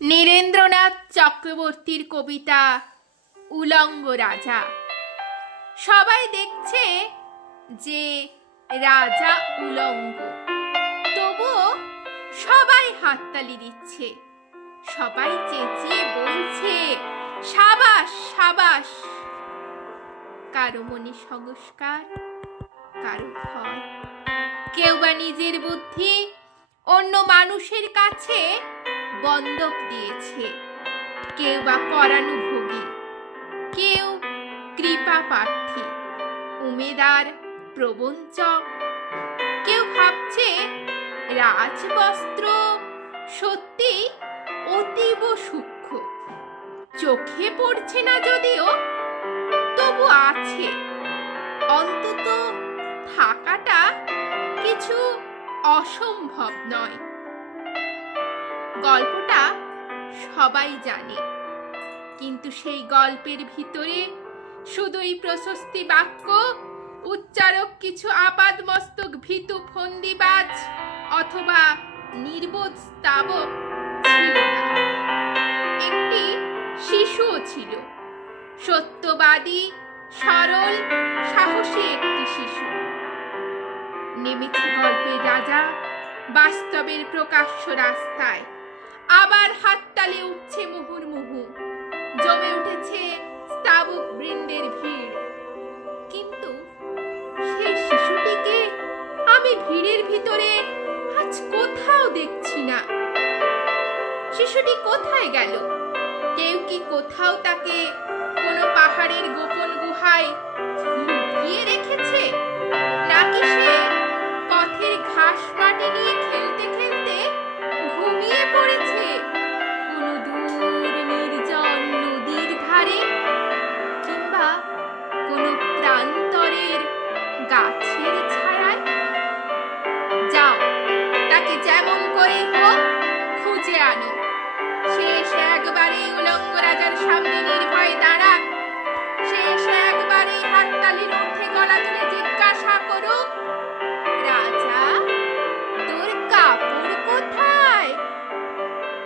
নীরেন্দ্রনাথ চক্রবর্তীর কবিতা উলঙ্গ রাজা। সবাই দেখছে যে রাজা উলঙ্গ, তবুও সবাই হাততালি দিচ্ছে, সবাই চেঁচিয়ে বলছে সাবাস সাবাস। কারো মনে সংস্কার, কারো ভয়, কেউ বা নিজের বুদ্ধি অন্য মানুষের কাছে বন্ধক দিয়েছে, কেউ বা পরানুভোগী, কেউ কৃপা প্রার্থী, উমেদার, প্রবঞ্চক। কেউ ভাবছে রাজবস্ত্র সত্যি অতীব সূক্ষ্ম, চোখে পড়ছে না যদিও, তবু আছে, অন্তত থাকাটা কিছু অসম্ভব নয়। গল্পটা সবাই জানে, কিন্তু সেই গল্পের ভিতরে শুধুই প্রশস্তি বাক্য, উচ্চারক কিছু আপাদমস্তক ভীতু ফন্দিবাজ অথবা নির্বোধ স্তাবক ছিল না। একটি শিশুও ছিল, সত্যবাদী, সরল, সাহসী একটি শিশু। নেমেছে গল্পের রাজা বাস্তবের প্রকাশ্য রাস্তায়, আবার হাততালি উঠছে মুহুর্মুহু, জমে উঠেছে স্তাবক বৃন্দের ভিড়। কিন্তু সেই শিশুটিকে আমি ভিড়ের ভিতরে আজ কোথাও দেখছি না। শিশুটি কোথায় গেল? কেউ কি কোথাও তাকে কোনো পাহাড়ের গোপন গুহায় লুকিয়ে রেখেছে, নাকি সে পথের ঘাস মাটি নিয়ে খেলতে খেলতে ঘুমিয়ে পড়েছে কোনো দূর নির্জন নদীর ধারে, কিংবা কোনো প্রান্তরের গাছের ছায়ায়? যাও, তাকে যেমন করে হোক খুঁজে আনো। শেষ একবারে উলঙ্গ রাজার সামনে নির্ভয়ে দাঁড়াক, শেষ একবারে হাততালির